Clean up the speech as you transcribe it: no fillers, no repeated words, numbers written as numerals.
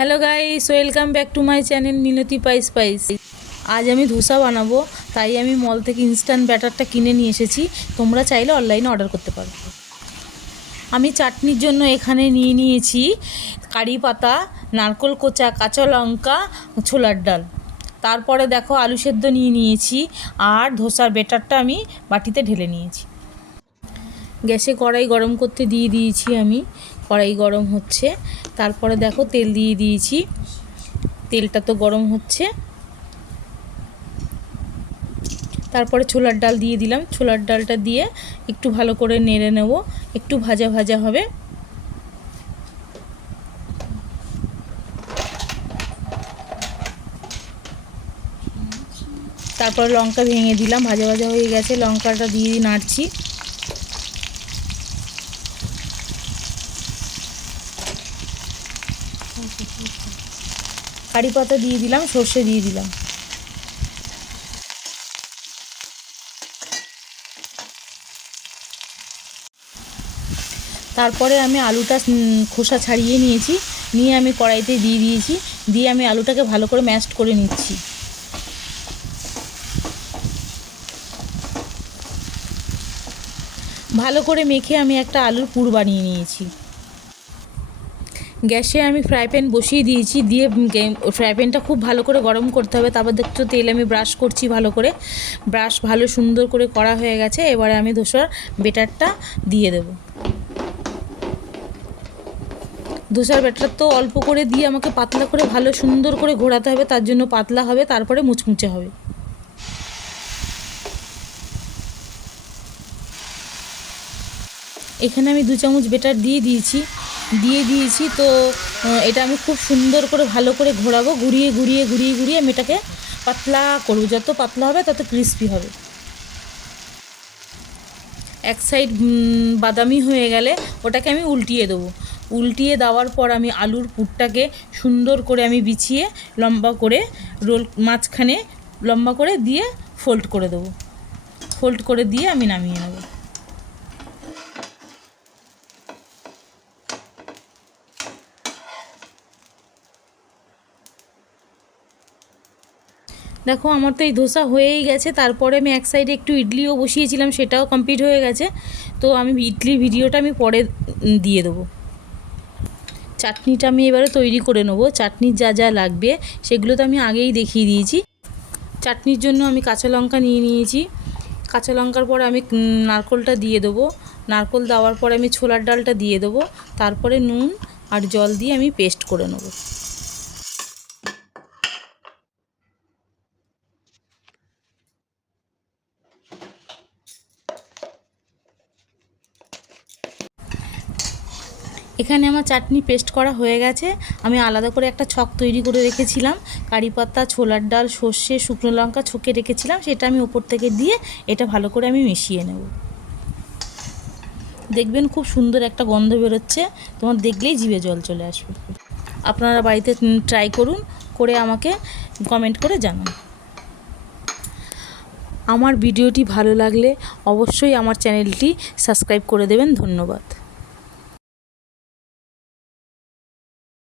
Hello guys, welcome back to my channel Minati spice. আজ আমি ধোসা বানাবো, তাই আমি মল থেকে ইনস্ট্যান্ট ব্যাটারটা কিনে নিয়ে এসেছি। তোমরা চাইলে অনলাইনে অর্ডার করতে পারো। আমি চাটনির জন্য এখানে নিয়ে নিয়েছি কারি পাতা, নারকেল কোচা, কাঁচা লঙ্কা, ছোলার ডাল। তারপরে দেখো আলু সেদ্ধ নিয়ে নিয়েছি, আর ধোসার ব্যাটারটা আমি বাটিতে ঢেলে নিয়েছি। গ্যাসে কড়াই গরম করতে দিয়ে দিয়েছি আমি। কড়াই গরম হচ্ছে, তারপরে দেখো তেল দিয়ে দিয়েছি। তেলটা তো গরম হচ্ছে, তারপরে ছোলার ডাল দিয়ে দিলাম। ছোলার ডালটা দিয়ে একটু ভালো করে নেড়ে নেব, একটু ভাজা ভাজা হবে। তারপর লঙ্কা ভেঙে দিলাম, ভাজা ভাজা হয়ে গেছে। লঙ্কাটা দিয়ে নাড়ছি। কারি পাতা দিয়ে দিলাম, সর্ষে দিয়ে দিলাম। তারপরে আমি আলুটা খোসা ছাড়িয়ে নিয়েছি, নিয়ে আমি কড়াইতে দিয়ে দিয়েছি। দিয়ে আমি আলুটাকে ভালো করে ম্যাশ করে নিচ্ছি। ভালো করে মেখে আমি একটা আলুর পুর বানিয়ে নিয়েছি। গ্যাসে আমি ফ্রাই প্যান বসিয়ে দিয়েছি। দিয়ে ফ্রাই প্যানটা খুব ভালো করে গরম করতে হবে। তারপর দেখছো তেল আমি ব্রাশ করছি ভালো করে। ব্রাশ ভালো সুন্দর করে করা হয়ে গেছে। এবারে আমি ধোসার ব্যাটারটা দিয়ে দেব। ধোসার ব্যাটার তো অল্প করে দিয়ে আমাকে পাতলা করে ভালো সুন্দর করে ঘোরাতে হবে, তার জন্য পাতলা হবে, তারপরে মুচমুচে হবে। এখানে আমি 2 চামচ ব্যাটার দিয়ে দিয়েছি। তো এটা আমি খুব সুন্দর করে ভালো করে ঘোরাবো। ঘুরিয়ে ঘুরিয়ে ঘুরিয়ে ঘুরিয়ে আমি এটাকে পাতলা করবো। যত পাতলা হবে তত ক্রিস্পি হবে। এক সাইড বাদামি হয়ে গেলে ওটাকে আমি উল্টিয়ে দেবো। উল্টিয়ে দেওয়ার পর আমি আলুর পুরটাকে সুন্দর করে আমি বিছিয়ে লম্বা করে রোল মাঝখানে লম্বা করে দিয়ে ফোল্ড করে দেবো। ফোল্ড করে দিয়ে আমি নামিয়ে নেব। দেখো আমার তো এই ধোসা হয়েই গেছে। তারপরে আমি এক সাইডে একটু ইডলিও বসিয়েছিলাম, সেটাও কমপ্লিট হয়ে গেছে। তো আমি ইডলি ভিডিওটা আমি পরে দিয়ে দেবো। চাটনিটা আমি এবারে তৈরি করে নেবো। চাটনির যা যা লাগবে সেগুলো তো আমি আগেই দেখিয়ে দিয়েছি। চাটনির জন্য আমি কাঁচা লঙ্কা নিয়ে নিয়েছি। কাঁচা লঙ্কার পরে আমি নারকেলটা দিয়ে দেবো। নারকেল দেওয়ার পরে আমি ছোলার ডালটা দিয়ে দেবো। তারপরে নুন আর জল দিয়ে আমি পেস্ট করে নেবো। এখানে আমার চাটনি পেস্ট করা হয়ে গেছে। আমি আলাদা করে একটা ছক তৈরি করে রেখেছিলাম। কারি পাতা, ছোলার ডাল, সর্ষে, শুকনো লঙ্কা ছকে রেখেছিলাম, সেটা আমি ওপর থেকে দিয়ে এটা ভালো করে আমি মিশিয়ে নেব। দেখবেন খুব সুন্দর একটা গন্ধ বেরোচ্ছে, তোমার দেখলেই জিভে জল চলে আসবে। আপনারা বাড়িতে ট্রাই করুন, করে আমাকে কমেন্ট করে জানান। আমার ভিডিওটি ভালো লাগলে অবশ্যই আমার চ্যানেলটি সাবস্ক্রাইব করে দেবেন। ধন্যবাদ।